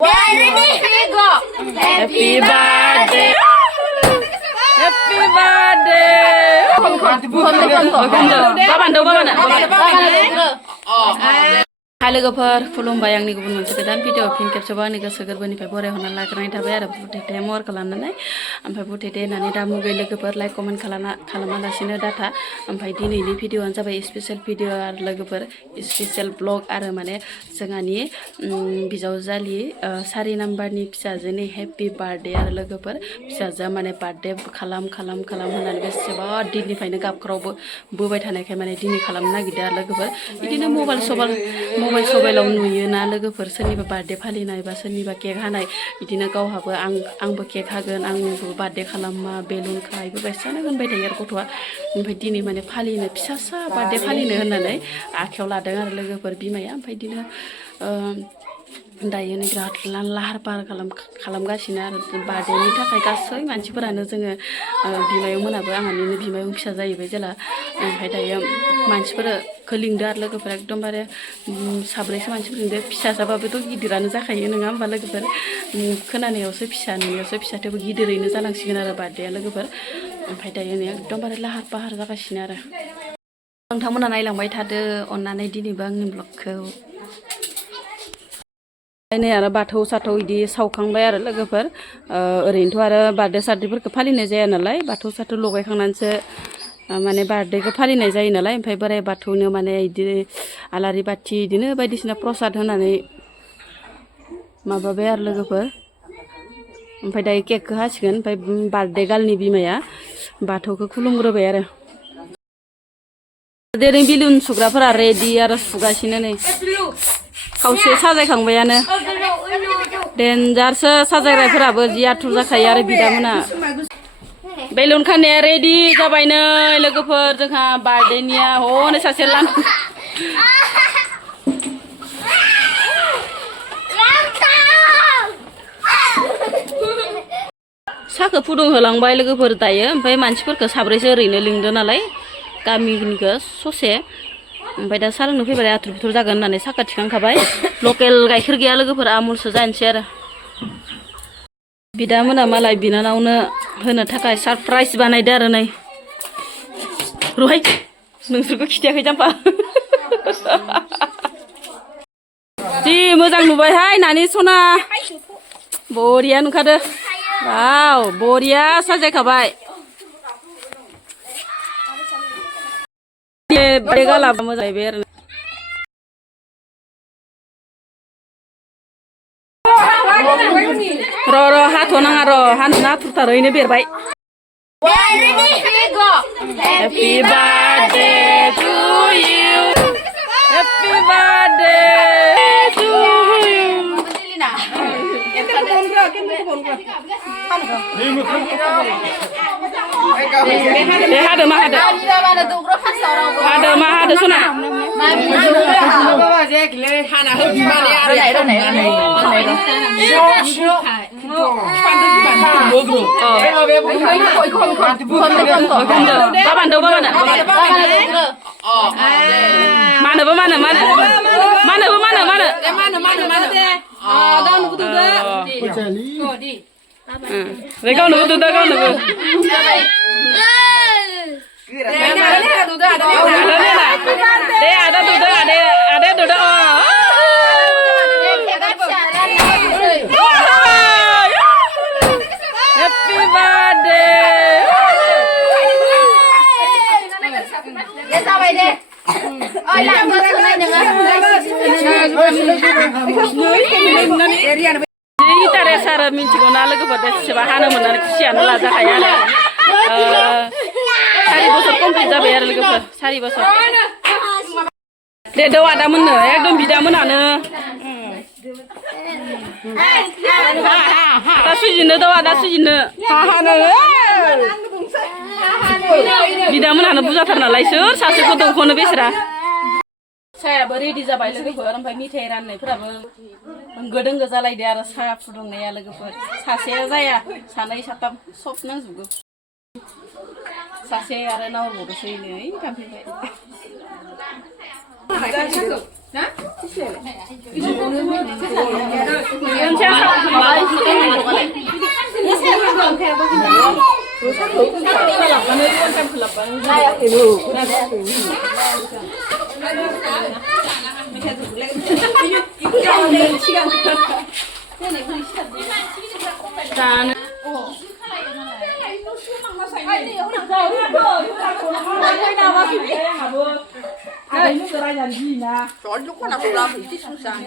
Happy birthday. Happy birthday. Hai लोगोफोर खुलुमबाय आंनि गुबुन मोनसे गोदान भिडिअ फिन खेबसेबाव आंनि गोसो गोरबोनिफ्राय बरायहरना लाग्रोनाय थाबाय आरो बुथेथे महर खालामनानै ओमफ्राय बुथेथे होननानै दा मुगै लोगोफोर लाइक कमेन्ट खालामालासिनो डाटा ओमफ्राय दिनैनि भिडिअआनो जाबाय स्पेशल भिडिअ आरो लोगोफोर स्पेशल ब्लग आरो माने जोंहानि बिजावजालि 4 नाम्बारनि फिसाजोनि हेपि बार्थडे आरो लोगोफोर फिसाजोआ माने बार्थडे खालाम होननानै बेसेबा दिननिफ्रायनो गाबख्रावबो बोबाय थानायखाय माने दिनै खालामनो नागिरदों आरो लोगोफोर बिदिनो मबाइल सबाइलाव नुयोना लोगोफोर सोरनिबा बार्थडे फालिनाय बा सोरनिबा केक हानाय बिदिनो गावहाबो आंबो केक हागोन आंबो बार्थडे खालामा बेलुन खाय बेबायसानो होनबाय थायो आरो गथ'आ ओमफ्राय दिनै माने फालिनो फिसासा बार्थडे फालिनो होननानै आखायाव लादों आरो लोगोफोर बिमाया ओमफ्राय बिदिनो दायो नै बिराद लाहार फाहार खालामगासिनो आरो बार्थडेनि थाखाय गासै मानसिफोरानो जोङो बिमायं मोनाबो आंहानिनो बिमायं फिसा जाहैबाय जेला ओमफ्राय दायो मानसिफोरखौ लिंदो आरो लोगोफोर एकदमबारे साब्रैसो मानसिफोर लिंदो फिसा जाबाबोथ' गिदिरानो जाखायो नङा होमबा लोगोफोर खोनानायावसो फिसा नुनायावसो फिसा थेवबो गिदिरैनो जालांसिगोन आरो बार्थडेआ लोगोफोर ओमफ्राय दायो नै एकदमबारे लाहार फाहार जागासिनो आरो नोंथांमोना नायलांबाय थादो अननानै दिनैबो आंनि ब्लगखौ नै आरो बाथौ साथौ इदि सावखांबाय आरो लोगोफोर ओरैनोथ' आरो बार्थडे सार्थडेफोरखौ फालिनाय जाया नालाय बाथौ साथौ लगायखांनानैसो माने बार्थडेखौ फालिनाय जायो नालाय ओमफ्राय बोराइ बाथौनो माने इदि आलारि बाथि इदिनो बायदिसिना प्रसाद होनानै माबाबाय आरो लोगोफोर ओमफ्राय दायो केकखौ हासिगोन ओमफ्राय बार्थडे गार्लनि बिमाया बाथौखौ खुलुमग्रोबाय आरो जेरै बेलुन सुग्राफोरा रेडि आरो सुगासिनो नै खावसे साजायखांबायानो डेन्जारसो साजायग्राफोराबो जि आथुर जाखायो आरो बिदामोना बेलुन खानाया रेडि जाबाय नै लोगोफोर जोंहा बार्थडेनिया हनै सासे साहाखौ फुदुंहोलांबाय लोगोफोर दायो ओमफ्राय मानसिफोरखौ साब्रैसो ओरैनो लिंदो नालाय गामिनिखौ ससे ओमफ्राय दा साहा लोंनो फैबाय आथुर बुथुर जागोन होननानै साखा थिखांखाबाय लकेल गाइखेर गैया लोगोफोर आमुलसो जानोसै आरो बिदामोना मालाय बिनानावनो होनो थाखाय सारप्राइज बानायदो आरो नै रहाय नोंसोरखौ खिथायाखै जाम्पा जि मोजां नुबायहाय नानि सना बरिया नुखादो वाव बरिया साजायखाबाय बे गालाबा मोजां बे आरो र' हाथ'नाङा र' हानो नाथुरथार ओरैनो बेरबाय Happy birthday to you Happy birthday to you हादो मा सना इन्टारेस्ट आरो मिन्थिगौ ना लोगोफोर बेसेबा हानो मोननानै खुसियानो लाजाखायो आरो 4 बोसोर कमप्लिट जाबाय आरो लोगोफोर 4 बोसोर दे दौ आदामोननो एकदम बिदामोनानो दा सुजिनो दौ आदा सुजिनो बिदामोनानो बुरजाथार नालाय सोर सासेखौ दौखौनो बेसरा साहायाबो रेडि जाबाय लोगोफोर ओमफ्राय मिथाइ राननायफोराबो होंगो दोंगो जालायदो आरो साहा फुदुंनाया लोगोफोर सासेया जाया सानै साथाम सब नांजोबगौ सासे आरो नाहरबावदोसै नै थांफैबाय मोनसे Chọn lúc có nào làm thì thích xuống sang.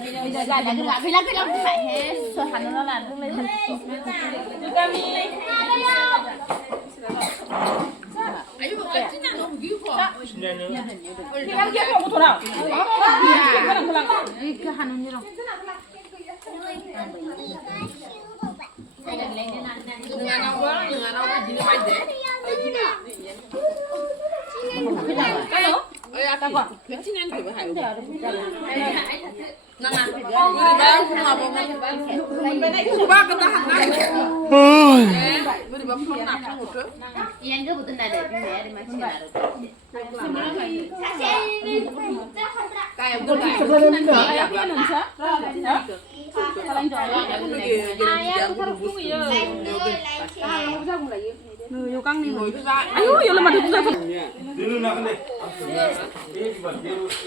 Ayo, yo lemah itu saya.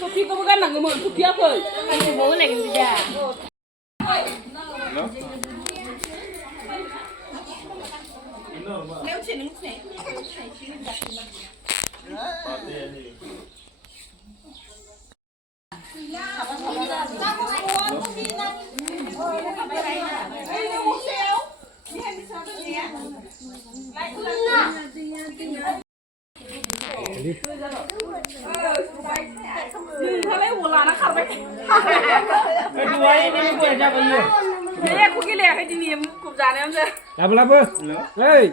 Kopi kamu kan nggak mau kopi apa? Mau lagi tidak. Kalau ulah nak karena. Kedua ini gue siapa ini? Saya aku gila ya ini kubjane aja. Apa? Hei.